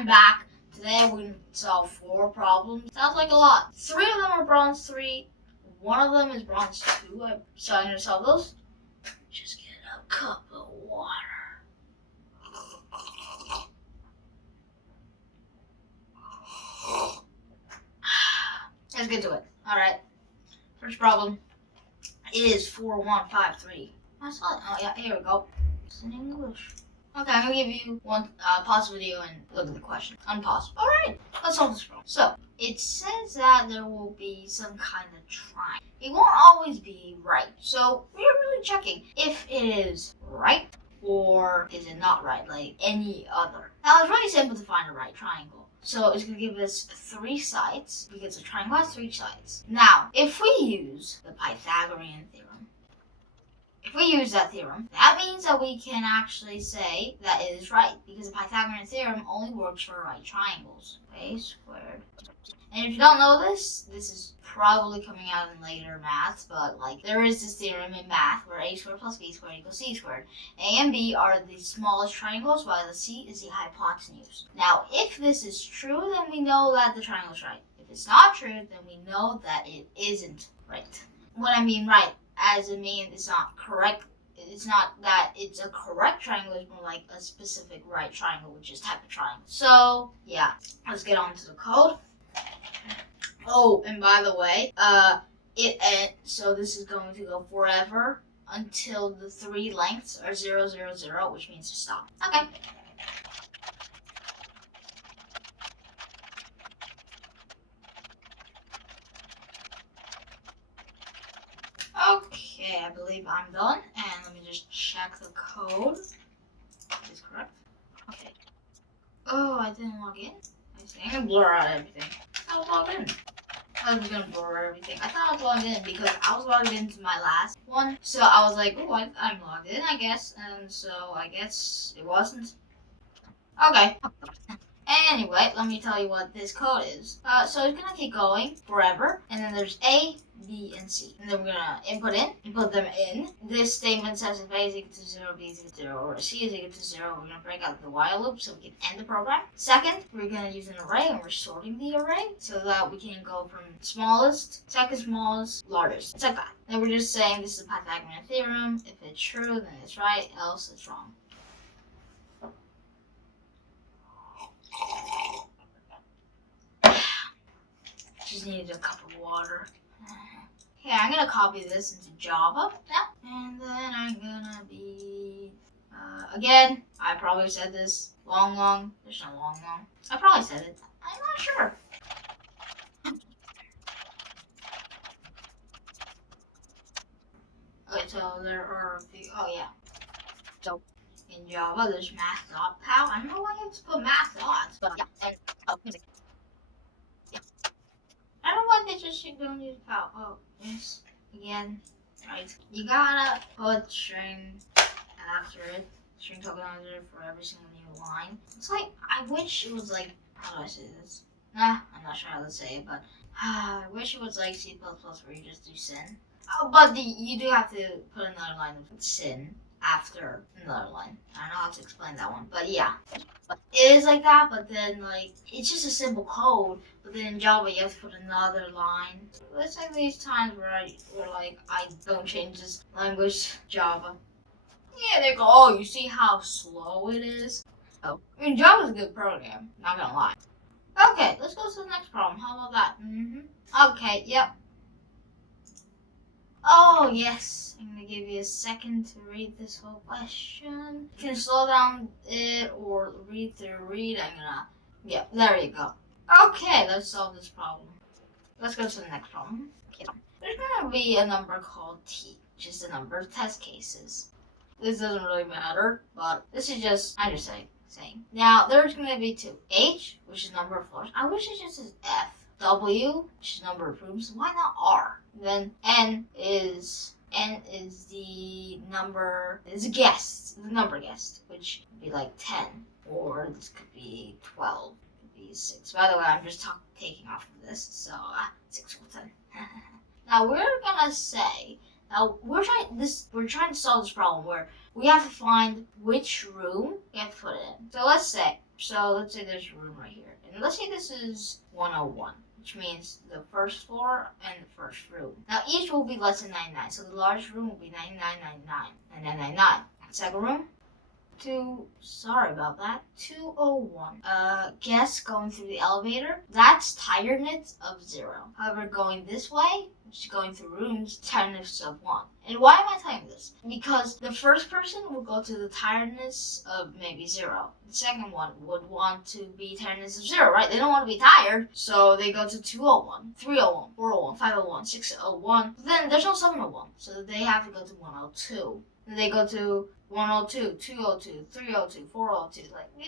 I'm back. Today we're going to solve 4 problems. Sounds like a lot. 3 of them are bronze 3. 1 of them is bronze 2. So I'm going to solve those. Just get a cup of water. Let's get to it. Alright. First problem is 4153. I saw it. Oh yeah, here we go. It's in English. Okay, I'm gonna give you one pause the video and look at the question. Unpause. Alright, let's solve this problem. So, it says that there will be some kind of triangle. It won't always be right. So, we're really checking if it is right or is it not right, like any other. Now, it's really simple to find a right triangle. So, it's gonna give us 3 sides because a triangle has 3 sides. Now, if we use the Pythagorean theorem, that means that we can actually say that it is right because the Pythagorean theorem only works for right triangles. A squared. And if you don't know this is probably coming out in later maths, but like there is this theorem in math where a squared plus b squared equals c squared. A and b are the smallest triangles while the c is the hypotenuse. Now, if this is true, then we know that the triangle is right. If it's not true, then we know that it isn't right. What I mean right, as in mean it's not correct. It's not that it's a correct triangle, it's more like a specific right triangle, which is type of triangle. So, yeah, let's get on to the code. Oh, and by the way, so this is going to go forever until the 3 lengths are 0, 0, 0, which means to stop. Okay. Okay, I believe I'm done, and let me just check the code. Is this correct? Okay. Oh, I didn't log in. I see. I'm gonna blur out everything. I was logged in. I was gonna blur everything. I thought I was logged in because I was logged into my last one. So I was like, oh, I'm logged in, I guess. And so I guess it wasn't. Okay. Anyway, let me tell you what this code is. So it's gonna keep going forever, and then there's A, B, and C. And then we're gonna input them in. This statement says if A is equal to 0, B is equal to 0, or C is equal to 0, we're gonna break out the while loop so we can end the program. Second, we're gonna use an array, and we're sorting the array so that we can go from smallest, second smallest, largest. It's like that. And we're just saying this is the Pythagorean theorem. If it's true, then it's right, else it's wrong. Just needed a cup of water. Okay, I'm gonna copy this into Java now, and then I'm gonna be again. I probably said this long. There's no long. I probably said it. I'm not sure. Okay, so there are a few. Oh yeah. So in Java, there's math.pow. I don't know why you have to put math dots, but yeah. And music. I don't know why they just don't use pow. Oh, yes. Again, right. You gotta put string after it. String tokenizer for every single new line. It's like, I wish it was like, how do I say this? Nah, I'm not sure how to say it, but I wish it was like C++ where you just do sin. Oh, but you do have to put another line of sin after another line. I don't know how to explain that one, but yeah. It is like that, but then like it's just a simple code. But then in Java you have to put another line. It's like these times where I don't change this language, Java. Yeah, they go. Oh, you see how slow it is? Oh, I mean Java's a good program. Not gonna lie. Okay, let's go to the next problem. How about that? Okay. Yep. Oh, yes. I'm going to give you a second to read this whole question. You can slow down it or read through read. Yeah, there you go. Okay, let's solve this problem. Let's go to the next problem. There's going to be a number called T, which is the number of test cases. This doesn't really matter, but this is just, I'm just saying. Now, there's going to be 2. H, which is number of floors. I wish it just says F. W, which is number of rooms. Why not R? Then N is the number, is a guest, the number guest, which would be like 10, or this could be 12, could be 6. By the way, I'm just taking off of this, so 6 or 10. Now we're gonna say, we're trying to solve this problem where we have to find which room we have to put it in. So let's say So let's say there's a room right here. And let's say this is 101, which means the first floor and the first room. Now each will be less than 99. So the largest room will be 9999. 9999. Second room, sorry about that, 201. Guess going through the elevator, that's tiredness of 0. However, going this way, which is going through rooms, tiredness of 1. And why am I telling this? Because the first person will go to the tiredness of maybe 0. The second one would want to be tiredness of 0, right? They don't want to be tired, so they go to 201, 301, 401, 501, 601. But then there's no 701, so they have to go to 102. Then they go to 102, 202, 302, 402,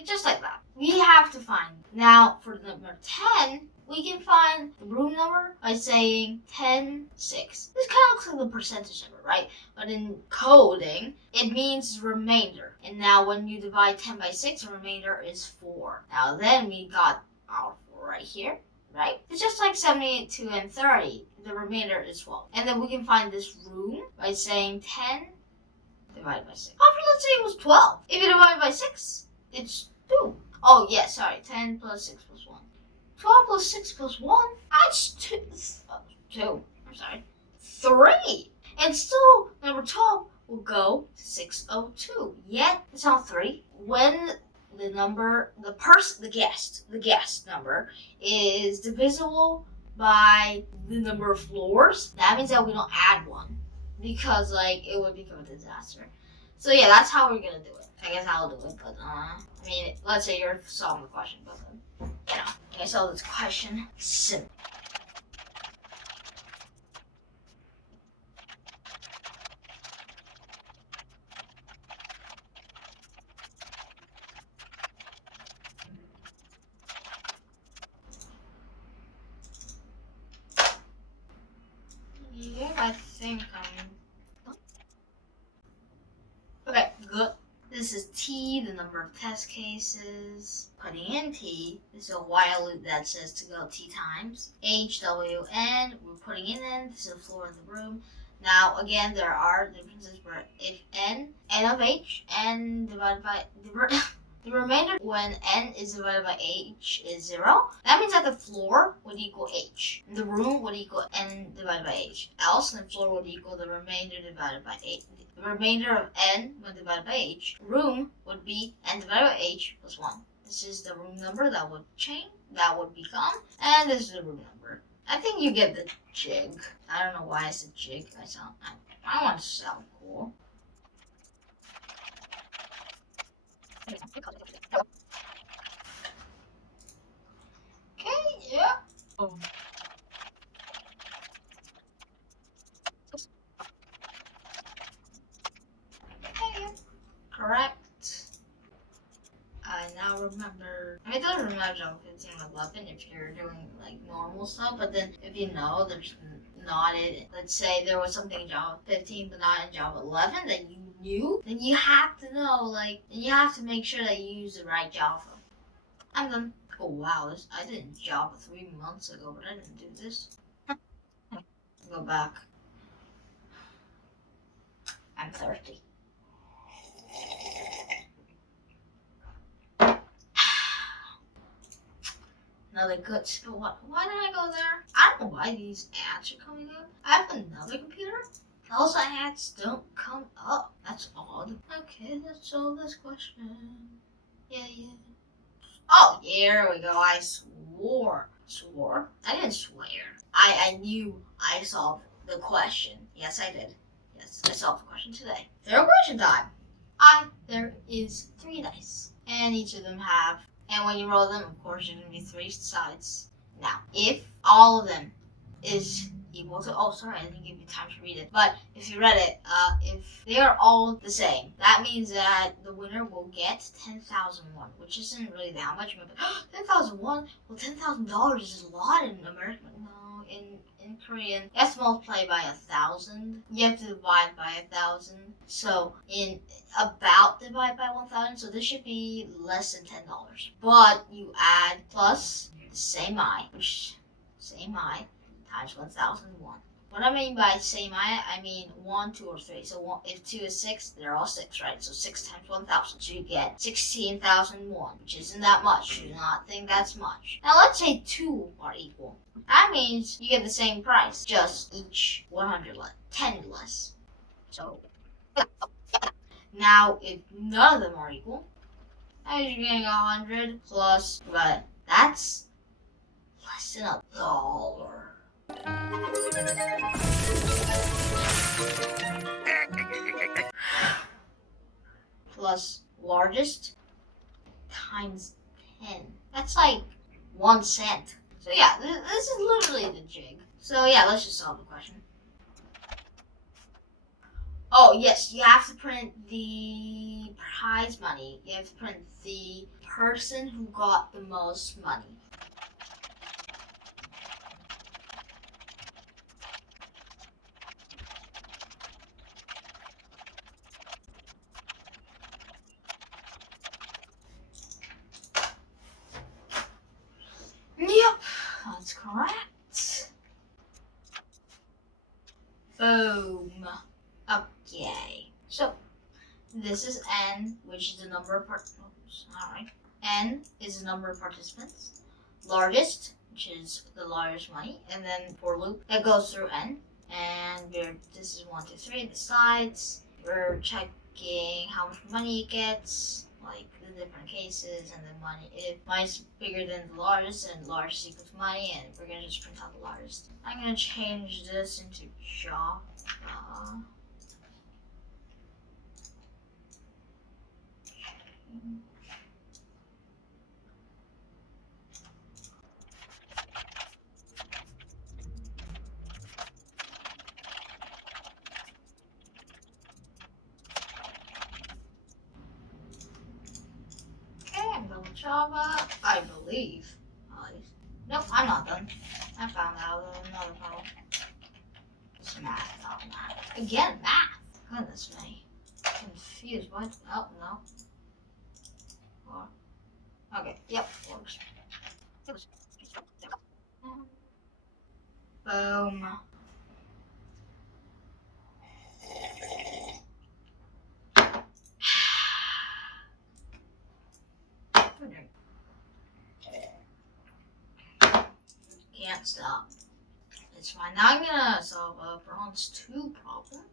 just like that. We have to find. Now, for number 10, we can find the room number by saying 10, 6. This kind of looks like the percentage number, right? But in coding, it means remainder. And now when you divide 10 by 6, the remainder is 4. Now then we got our 4 right here, right? It's just like 72 and 30. The remainder is 12. And then we can find this room by saying 10 divided by 6. Let's say it was 12. If you divide by 6, it's 2. Oh, yeah, sorry. 10 plus 6 plus 1. 12 plus 6 plus 1? That's 2. 2. I'm sorry. 3. And still, number 12 will go to 602. Yet, it's not 3. When the number, the guest number is divisible by the number of floors, that means that we don't add 1. Because, it would become a disaster. So, yeah, that's how we're going to do it. I guess I'll do it, but, let's say you're solving the question, but, okay, so this question, simple. Yeah, I think okay, good. This is T, the number of test cases. Putting in T, this is a while loop that says to go T times. H, W, N, we're putting in N, this is the floor of the room. Now, again, there are differences where if N of H, N divided by, the remainder when N is divided by H is 0. That means that the floor would equal H. The room would equal N divided by H. Else, the floor would equal the remainder divided by H. The remainder of N when divided by H. Room would be N divided by H plus 1. This is the room number that would change, that would become, and this is the room number. I think you get the jig. I don't know why I said jig. I want to sound cool. Okay, yeah. Oh. Okay, correct. I now remember. It doesn't remember Java 15 and 11 if you're doing normal stuff, but then if you know there's not in, let's say there was something in Java 15 but not in Java 11 that you knew, then you have to know, you have to make sure that you use the right Java. I'm done. Oh wow, I did Java 3 months ago, but I didn't do this. Go back. I'm thirsty. Another good skill. Why did I go there? I don't know why these ads are coming up. I have another computer. Those ads don't come up. That's odd. Okay, let's solve this question. Yeah. Oh, here we go. I swore. Swore? I didn't swear. I knew I solved the question. Yes, I did. Yes, I solved the question today. Third question time. There is 3 dice. And each of them have, and when you roll them, of course, there's going to be 3 sides. Now, if all of them is equal to, oh, sorry, I didn't give you time to read it. But if you read it, if they are all the same, that means that the winner will get 10,001, which isn't really that much. But 10,001, well, $10,000 is a lot in American. No, in Korean, you have to multiply by 1,000. You have to divide by 1,000. So in about divide by 1,000. So this should be less than $10. But you add plus the same I, times 1,001. What I mean by same I mean 1, 2, or 3. So if 2 is 6, they're all 6, right? So 6 times 1,000. So you get 16,001, which isn't that much. Do not think that's much. Now let's say 2 are equal. That means you get the same price, just each 100 less, 10 less. So now if none of them are equal, that means you're getting 100 plus, but that's less than $1. Plus largest times 10. That's like 1 cent. So yeah, this is literally the jig. So yeah, let's just solve the question. Oh yes, you have to print the prize money. You have to print the person who got the most money. Yep, that's correct. Boom. Okay. So this is N, which is the number of participants. Alright. N is the number of participants. Largest, which is the largest money. And then for loop, it goes through N. And this is 1, 2, 3, the sides. We're checking how much money it gets, like the different cases, and then money. If money's bigger than the largest, and largest equals money, and we're gonna just print out the largest. I'm gonna change this into Java. Okay, I'm done with Java, I believe. At least. Nope, I'm not done. I found out another problem. It's math, not math. Again, math. Goodness me. Confused. What? Oh, no. Or, okay, yep, works. Boom. Can't stop. It's fine. Now I'm gonna solve a bronze 2 problem.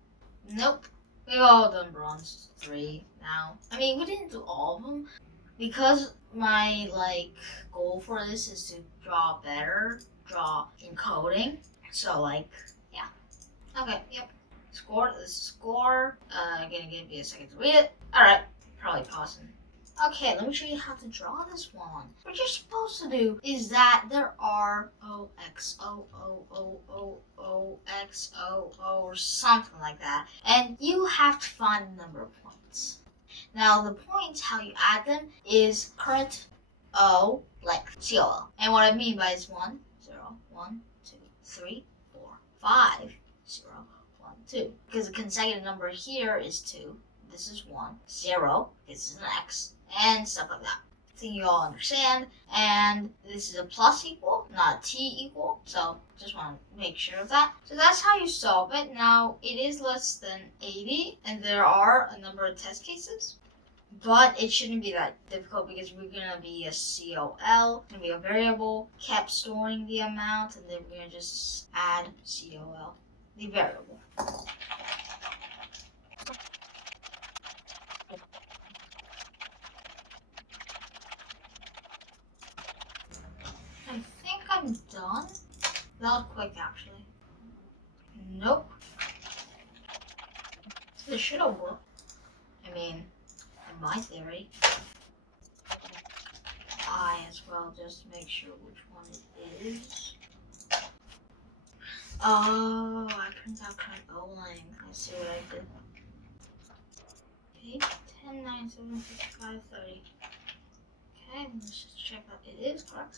Nope. We've all done bronze 3 now. I mean, we didn't do all of them because my goal for this is to draw in coding. So yeah. Okay, yep. Score. This is score. Gonna give you a second to read it. All right. Probably pausing. Okay, let me show you how to draw this one. What you're supposed to do is that there are or something like that, and you have to find the number of points. Now the points, how you add them is current O, like COL. And what I mean by is 1, 0, 1, 2, 3, 4, 5, 0, 1, 2. Because the consecutive number here is 2. This is 1, 0, this is an X, and stuff like that. I think you all understand. And this is a plus equal, not a T equal. So just want to make sure of that. So that's how you solve it. Now it is less than 80, and there are a number of test cases. But it shouldn't be that difficult because we're going to be a COL, going to be a variable, kept storing the amount, and then we're going to just add COL, the variable. I think I'm done. That was quick, actually. Nope. This should have worked. I mean, in my theory. I as well, just to make sure which one it is. Oh, I printed out current O length. I see what I did. 8, 10, 9, 7, 55, 30. Okay, let's just check that it is correct.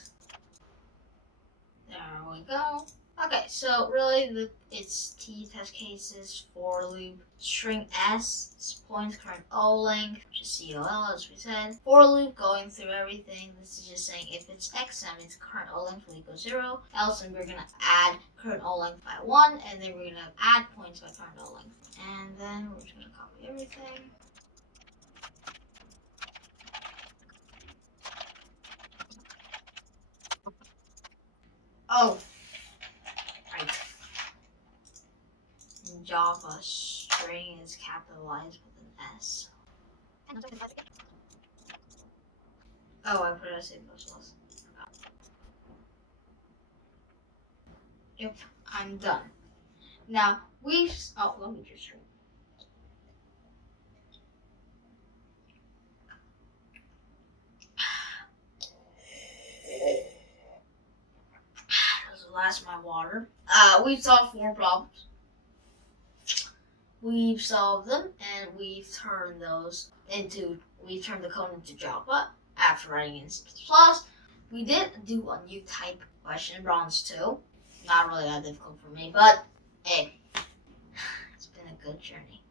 There we go. Okay, so really it's T test cases, for loop, string S is point current O length, which is COL as we said. For loop going through everything. This is just saying if it's X, that means current O length will equal 0. Else then we're gonna add current O length by 1, and then we're gonna add points by current O length. And then we're just gonna copy everything. Oh, right. In Java, string is capitalized with an S. Oh, I put a save those laws. Yep, I'm done. Now we've. Oh, let me just. Doesn't last my water. We've solved 4 problems. We've solved them, and we've turned we turned the code into Java after writing in C++. We did do a new type question, bronze 2. Not really that difficult for me, but hey, it's been a good journey.